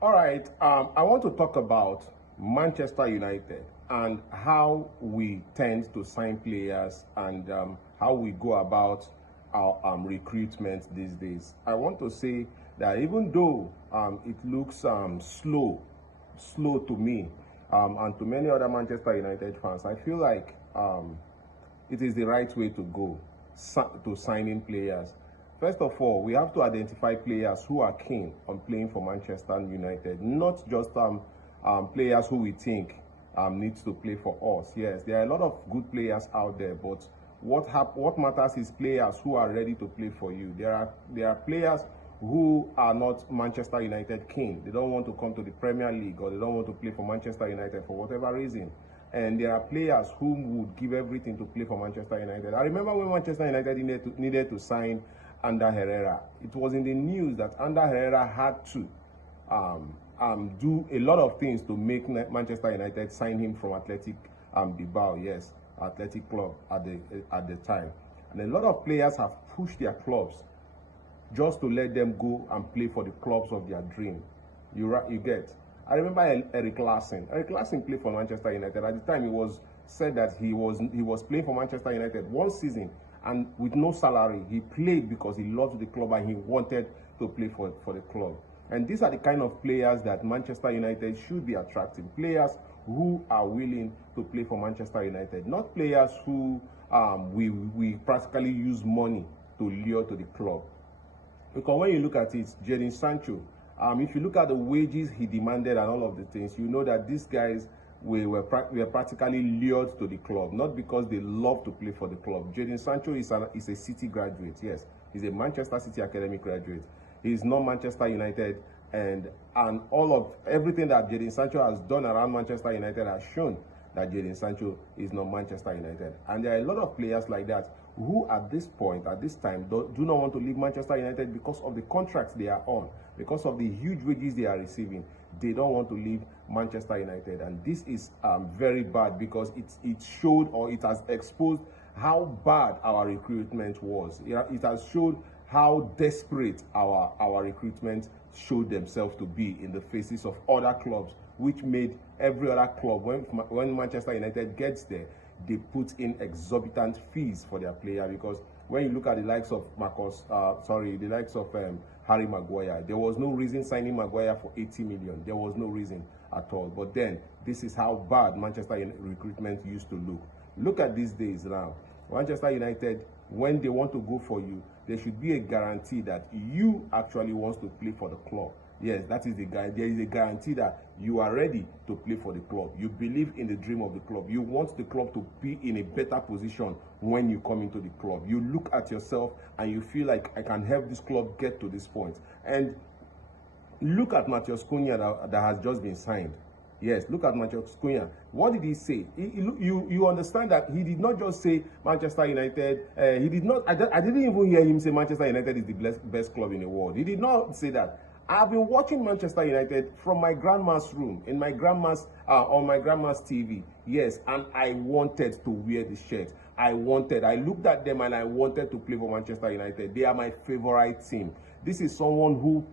All right, I want to talk about Manchester United and how we tend to sign players and how we go about our recruitment these days. I want to say that even though it looks slow to me and to many other Manchester United fans, I feel like it is the right way to go to signing players. First of all, we have to identify players who are keen on playing for Manchester United, not just players who we think needs to play for us. Yes, there are a lot of good players out there, but what matters is players who are ready to play for you. There are players who are not Manchester United keen. They don't want to come to the Premier League, or they don't want to play for Manchester United for whatever reason. And there are players who would give everything to play for Manchester United. I remember when Manchester United needed to sign Ander Herrera. It was in the news that Ander Herrera had to do a lot of things to make Manchester United sign him from Athletic Bilbao, yes, Athletic Club at the time. And a lot of players have pushed their clubs just to let them go and play for the clubs of their dream. You get. I remember Eric Larsson. Eric Larsson played for Manchester United. At the time, it was said that he was playing for Manchester United one season, and with no salary. He played because he loved the club and he wanted to play for the club. And these are the kind of players that Manchester United should be attracting. Players who are willing to play for Manchester United, not players who we practically use money to lure to the club. Because when you look at it, Jadon Sancho, if you look at the wages he demanded and all of the things, you know that these guys were practically lured to the club, not because they love to play for the club. Jadon Sancho is a City graduate, yes. He's a Manchester City Academy graduate. He's not Manchester United, and everything that Jadon Sancho has done around Manchester United has shown that Jadon Sancho is not Manchester United. And there are a lot of players like that who at this point, at this time, do not want to leave Manchester United because of the contracts they are on, because of the huge wages they are receiving. They don't want to leave Manchester United. And this is very bad, because it showed, or it has exposed how bad our recruitment was. It has showed how desperate our recruitment showed themselves to be in the faces of other clubs, which made every other club, when Manchester United gets there, they put in exorbitant fees for their player. Because when you look at the likes of Harry Maguire, there was no reason signing Maguire for 80 million. There was no reason at all. But then, this is how bad Manchester United recruitment used to look. Look at these days now. Manchester United, when they want to go for you, there should be a guarantee that you actually want to play for the club. Yes, that is the guy. There is a guarantee that you are ready to play for the club. You believe in the dream of the club. You want the club to be in a better position when you come into the club. You look at yourself and you feel like, I can help this club get to this point. And look at Matheus Cunha that has just been signed. Yes, look at Matheus Cunha. What did he say? You understand that he did not just say Manchester United. He did not. I didn't even hear him say Manchester United is the best club in the world. He did not say that. I've been watching Manchester United from my grandma's room, on my grandma's TV. Yes, and I wanted to wear the shirt. I looked at them and I wanted to play for Manchester United. They are my favorite team. This is someone who,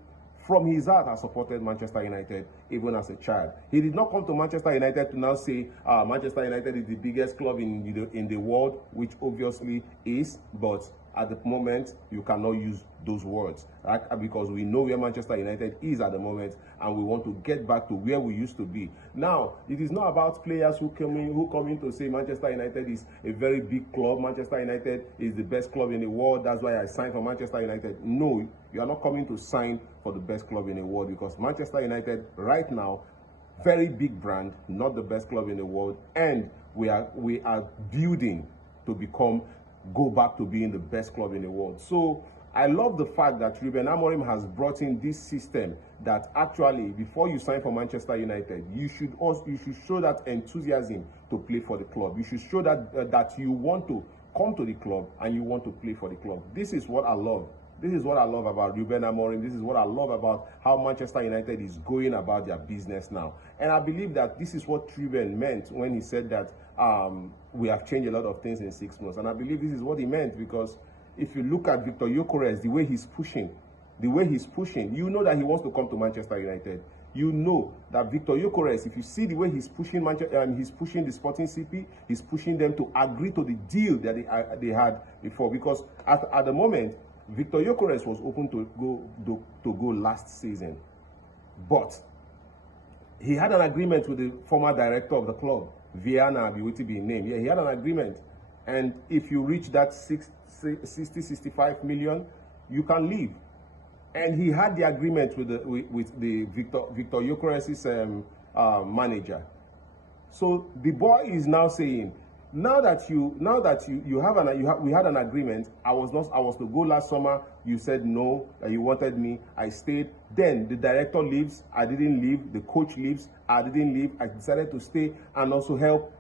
from his heart, has supported Manchester United even as a child. He did not come to Manchester United to now say Manchester United is the biggest club in the world, which obviously is, but at the moment, you cannot use those words, right? Because we know where Manchester United is at the moment, and we want to get back to where we used to be. Now, it is not about players who come in to say Manchester United is a very big club. Manchester United is the best club in the world. That's why I signed for Manchester United. No, you are not coming to sign for the best club in the world, because Manchester United right now, very big brand, not the best club in the world, and we are building to go back to being the best club in the world. So I love the fact that Ruben Amorim has brought in this system that actually, before you sign for Manchester United, you should show that enthusiasm to play for the club. You should show that you want to come to the club and you want to play for the club. This is what I love. This is what I love about Ruben Amorim. This is what I love about how Manchester United is going about their business now. And I believe that this is what Ruben meant when he said that we have changed a lot of things in 6 months. And I believe this is what he meant, because if you look at Victor Gyökeres, the way he's pushing, the way he's pushing, you know that he wants to come to Manchester United. You know that Victor Gyökeres, if you see the way he's pushing he's pushing the Sporting CP, he's pushing them to agree to the deal that they had before. Because at the moment, Victor Gyökeres was open to go last season, but he had an agreement with the former director of the club, Viana be name. Yeah, he had an agreement, and if you reach that 65 million, you can leave. And he had the agreement with the Victor Gyökeres' manager. So the boy is now saying, now that we had an agreement. I was to go last summer. You said no, that you wanted me. I stayed. Then the director leaves. I didn't leave. The coach leaves. I didn't leave. I decided to stay and also help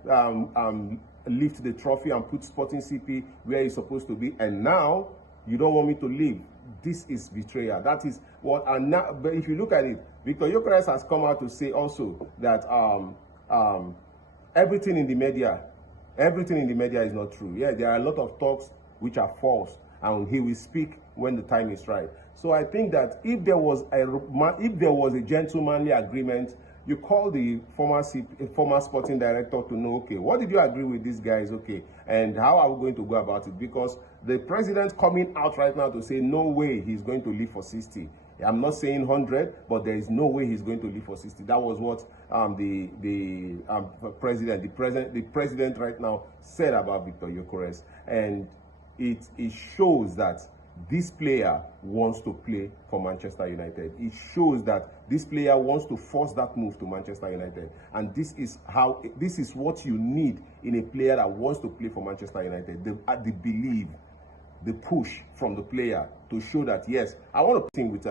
lift the trophy and put Sporting CP where it's supposed to be. And now you don't want me to leave. This is betrayal. That is what. And now, but if you look at it, Victor Gyökeres has come out to say also that everything in the media is not true. Yeah, there are a lot of talks which are false, and he will speak when the time is right. So I think that if there was a gentlemanly agreement, you call the former sporting director to know, okay, what did you agree with these guys, okay, and how are we going to go about it? Because the president coming out right now to say no way he's going to leave for 60. I'm not saying 100, but there is no way he's going to leave for 60. That was what the president right now said about Victor Gyökeres, and it shows that this player wants to play for Manchester United. It shows that this player wants to force that move to Manchester United, and this is what you need in a player that wants to play for Manchester United. The belief, the push from the player to show that yes, I want to play with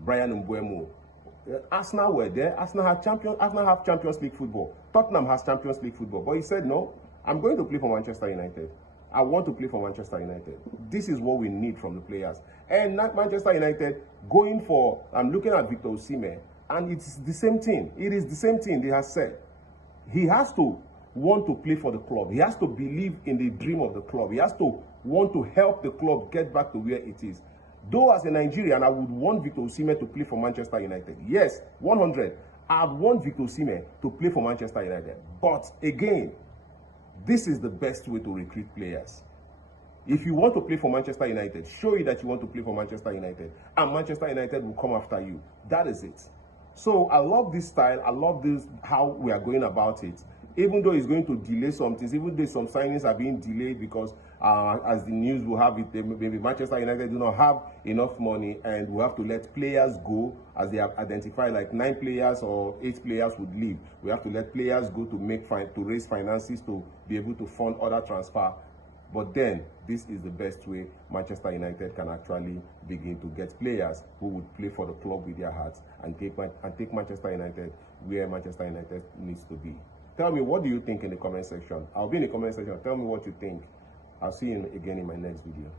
Brian Mbeumo. Arsenal were there. Arsenal have Champions League football. Tottenham has Champions League football, but he said no. I'm going to play for Manchester United. I want to play for Manchester United. This is what we need from the players. And not Manchester United going for, I'm looking at Victor Osimhen, and it's the same thing. It is the same thing they have said. He has to want to play for the club. He has to believe in the dream of the club. He has to want to help the club get back to where it is. Though as a Nigerian, I would want Victor Osimhen to play for Manchester United. Yes, 100. I'd want Victor Osimhen to play for Manchester United. But again, this is the best way to recruit players. If you want to play for Manchester United, show you that you want to play for Manchester United, and Manchester United will come after you. That is it. So I love this style. I love this, how we are going about it. Even though it's going to delay some things, even though some signings are being delayed because as the news will have it, maybe Manchester United do not have enough money and we have to let players go, as they have identified like 9 players or 8 players would leave. We have to let players go to raise finances to be able to fund other transfer. But then this is the best way Manchester United can actually begin to get players who would play for the club with their hearts and take Manchester United where Manchester United needs to be. Tell me, what do you think in the comment section? I'll be in the comment section. Tell me what you think. I'll see you again in my next video.